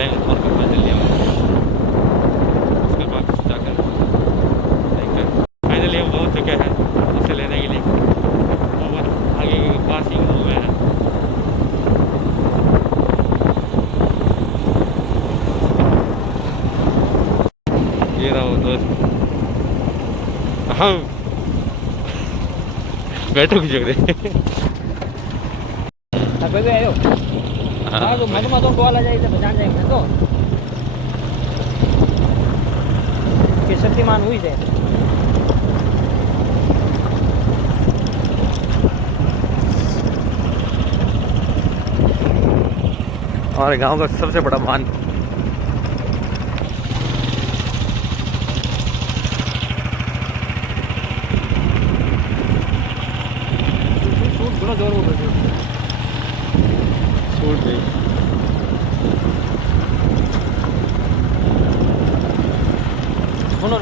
Time और कुछ पैदल लिया उसके बाद जाकर फाइनली हम पहुँच चुके हैं उसे लेने के लिए और आगे के पास ही हुए हैं। ये रहा वो दोस्त हम बैठो कुछ આવ્યો તો મનમાં તો બોલા જાય તો જાણ જાય તો કે શક્તિમાન हुई जाए। हमारे गांव का सबसे बड़ा मान ઘણો જોર ઉઠો છે छूट गई। ઘણો